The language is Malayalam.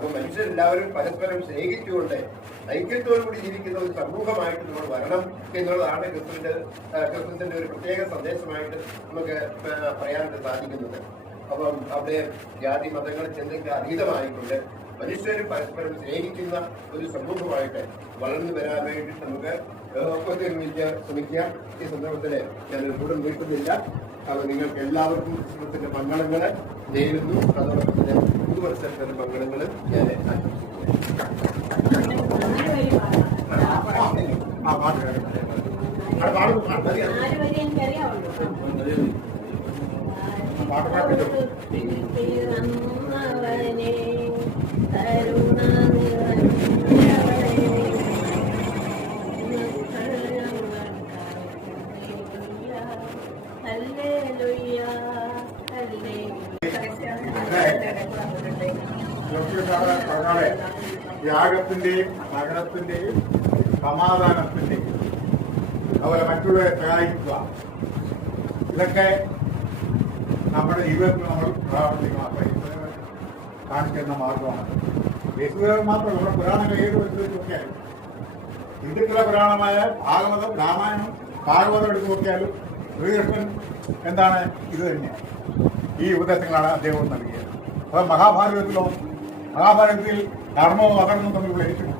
അപ്പൊ മനുഷ്യരെല്ലാവരും പരസ്പരം സ്നേഹിച്ചുകൊണ്ട് ഐക്യത്തോടുകൂടി ജീവിക്കുന്ന ഒരു സമൂഹമായിട്ട് നമ്മൾ വരണം എന്നുള്ളതാണ് ക്രിസ്തുവിന്റെ ഒരു പ്രത്യേക സന്ദേശമായിട്ട് നമുക്ക് പറയാനായിട്ട് സാധിക്കുന്നത്. അപ്പം അവിടെ ജാതി മതങ്ങൾ ചിന്തയ്ക്ക് അതീതമായിക്കൊണ്ട് മനുഷ്യരും പരസ്പരം സ്നേഹിക്കുന്ന ഒരു സമൂഹമായിട്ട് വളർന്നു വരാൻ വേണ്ടിയിട്ട് നമുക്ക് ശ്രമിക്കാം. ഈ സന്ദർഭത്തില് ഞാൻ കൂടെ നിൽക്കുന്നില്ല. അത് നിങ്ങൾക്ക് എല്ലാവർക്കും ക്രിസ്മസിന്റെ മംഗളങ്ങൾ നേരുന്നു. അതോടൊപ്പം തന്നെ പുതുവത്സരത്തിന്റെ മംഗളങ്ങൾ ഞാൻ ത്യാഗത്തിന്റെയും നഗരത്തിന്റെയും സമാധാനത്തിന്റെയും അതുപോലെ മറ്റുള്ളവരെ സഹായിക്കുക, ഇതൊക്കെ നമ്മുടെ ജീവിതത്തിൽ നമ്മൾ കാണിക്കുന്ന മാർഗമാണ്. യേശുദേവൻ മാത്രമല്ല, നമ്മുടെ പുരാണങ്ങൾ ഏത് വെച്ച് നോക്കിയാലും, ഹിന്ദുക്കളുടെ പുരാണമായ ഭാഗവതം, രാമായണം, ഭാഗവതം എടുത്ത് നോക്കിയാലും ശ്രീകൃഷ്ണൻ എന്താണ് ഇത് തന്നെയാണ്. ഈ ഉപദേശങ്ങളാണ് അദ്ദേഹം നൽകിയത്. അത് മഹാഭാരതത്തിൽ ധർമ്മവും അധർമ്മവും തമ്മിലുള്ള ഏറ്റുമുട്ടൽ.